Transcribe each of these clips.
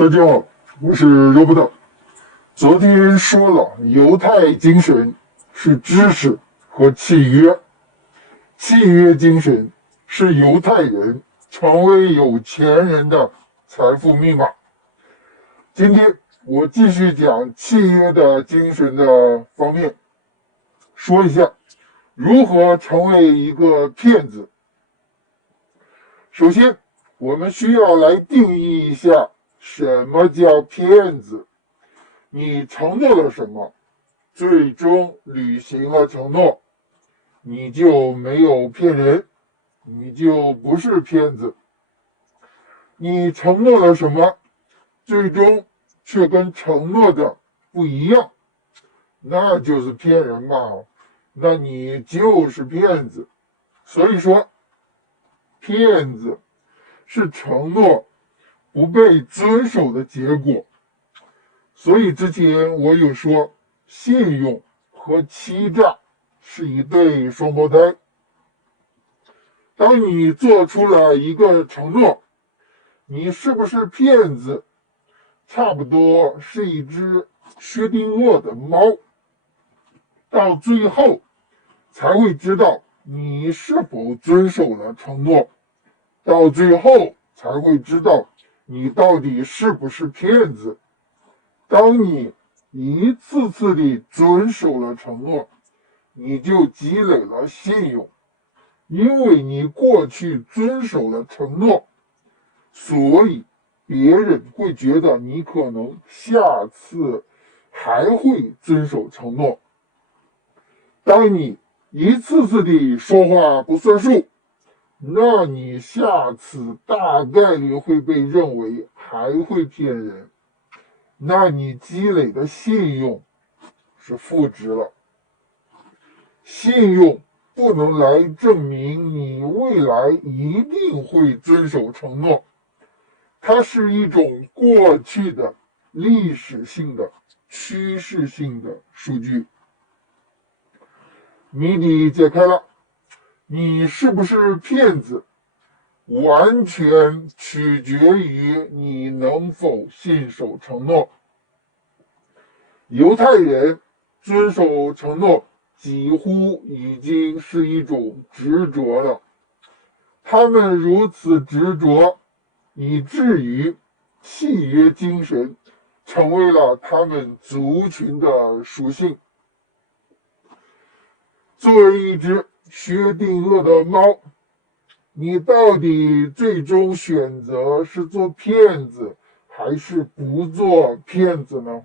大家好，我是罗伯特。昨天说了，犹太精神是知识和契约，契约精神是犹太人成为有钱人的财富密码。今天我继续讲契约的精神的方面，说一下如何成为一个骗子。首先，我们需要来定义一下什么叫骗子。你承诺了什么，最终履行了承诺，你就没有骗人，你就不是骗子。你承诺了什么，最终却跟承诺的不一样，那就是骗人嘛，那你就是骗子。所以说，骗子是承诺不被遵守的结果。所以之前我有说，信用和欺诈是一对双胞胎。当你做出了一个承诺，你是不是骗子，差不多是一只薛定谔的猫，到最后才会知道你是否遵守了承诺，到最后才会知道你到底是不是骗子。当你一次次地遵守了承诺，你就积累了信用，因为你过去遵守了承诺，所以别人会觉得你可能下次还会遵守承诺。当你一次次地说话不算数，那你下次大概率会被认为还会骗人。那你积累的信用是负值了。信用不能来证明你未来一定会遵守承诺，它是一种过去的历史性的趋势性的数据。谜底解开了，你是不是骗子，完全取决于你能否信守承诺。犹太人遵守承诺几乎已经是一种执着了，他们如此执着，以至于契约精神成为了他们族群的属性。作为一只薛定谔的猫，你到底最终选择是做骗子还是不做骗子呢？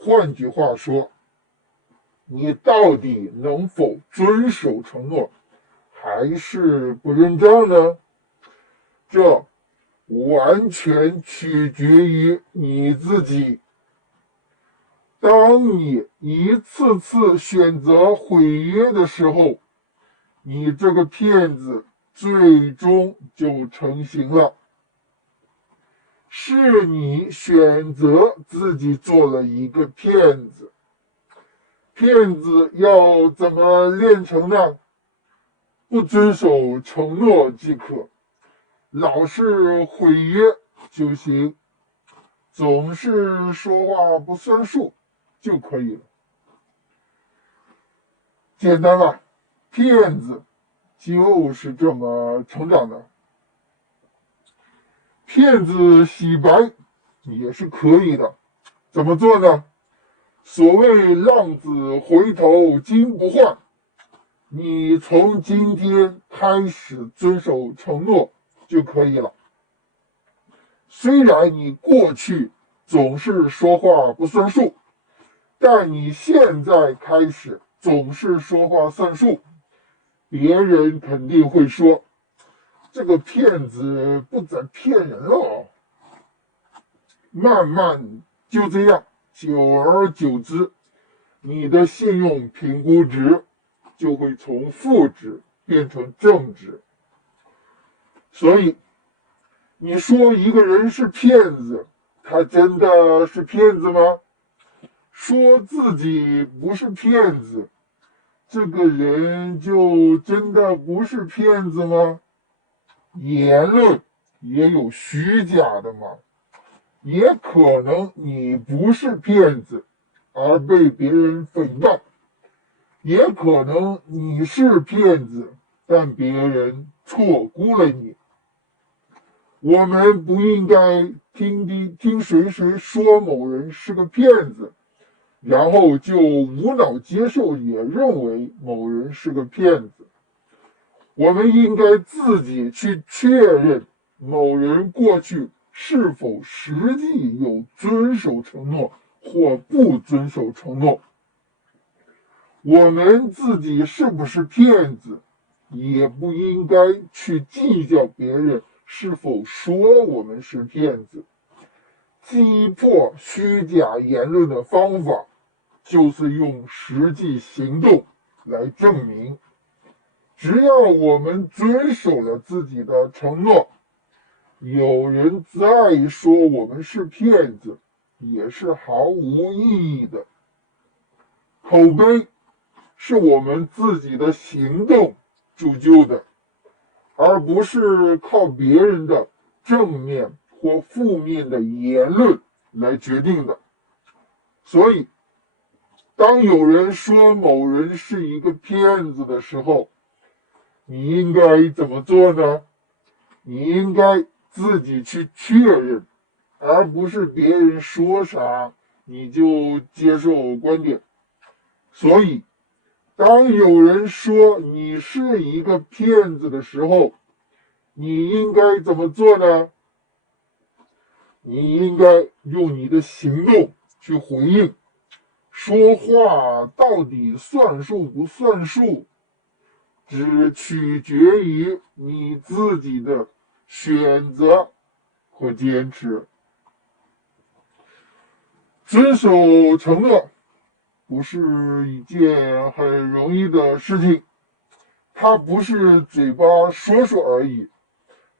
换句话说，你到底能否遵守承诺，还是不认账呢？这完全取决于你自己。当你一次次选择毁约的时候，你这个骗子最终就成型了。是你选择自己做了一个骗子。骗子要怎么炼成呢？不遵守承诺即可，老是毁约就行，总是说话不算数就可以了。简单了，骗子就是这么成长的。骗子洗白也是可以的，怎么做呢？所谓浪子回头金不换，你从今天开始遵守承诺就可以了。虽然你过去总是说话不算数，但你现在开始总是说话算数，别人肯定会说，这个骗子不再骗人了。慢慢就这样，久而久之，你的信用评估值就会从负值变成正值。所以你说一个人是骗子，他真的是骗子吗？说自己不是骗子，这个人就真的不是骗子吗？言论也有虚假的嘛。也可能你不是骗子，而被别人诽谤；也可能你是骗子，但别人错估了你。我们不应该听谁说某人是个骗子，然后就无脑接受，也认为某人是个骗子。我们应该自己去确认某人过去是否实际有遵守承诺或不遵守承诺。我们自己是不是骗子，也不应该去计较别人是否说我们是骗子。击破虚假言论的方法，就是用实际行动来证明。只要我们遵守了自己的承诺，有人再说我们是骗子，也是毫无意义的。口碑是我们自己的行动铸就的，而不是靠别人的正面或负面的言论来决定的。所以，当有人说某人是一个骗子的时候，你应该怎么做呢？你应该自己去确认，而不是别人说啥你就接受观点。所以，当有人说你是一个骗子的时候，你应该怎么做呢？你应该用你的行动去回应。说话到底算数不算数，只取决于你自己的选择和坚持。遵守承诺不是一件很容易的事情，它不是嘴巴说说而已，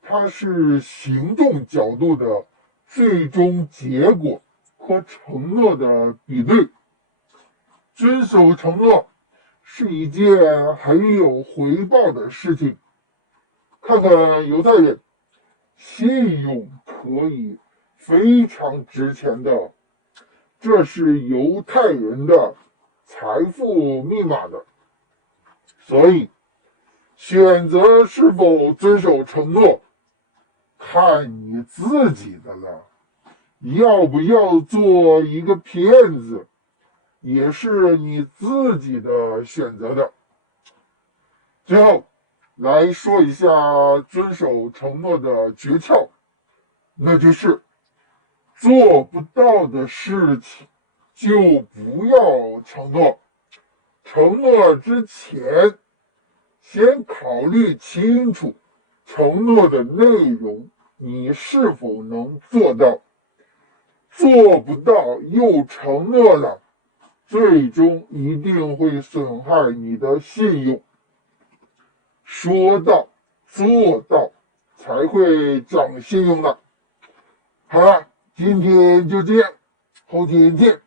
它是行动角度的最终结果和承诺的比对。遵守承诺是一件很有回报的事情。看看犹太人，信用可以非常值钱的，这是犹太人的财富密码的。所以，选择是否遵守承诺，看你自己的了。要不要做一个骗子，也是你自己的选择的。最后来说一下遵守承诺的诀窍，那就是做不到的事情就不要承诺。承诺之前，先考虑清楚承诺的内容，你是否能做到。做不到又承诺了，最终一定会损害你的信用。说到做到，才会长信用的。好了，今天就这样，后天见。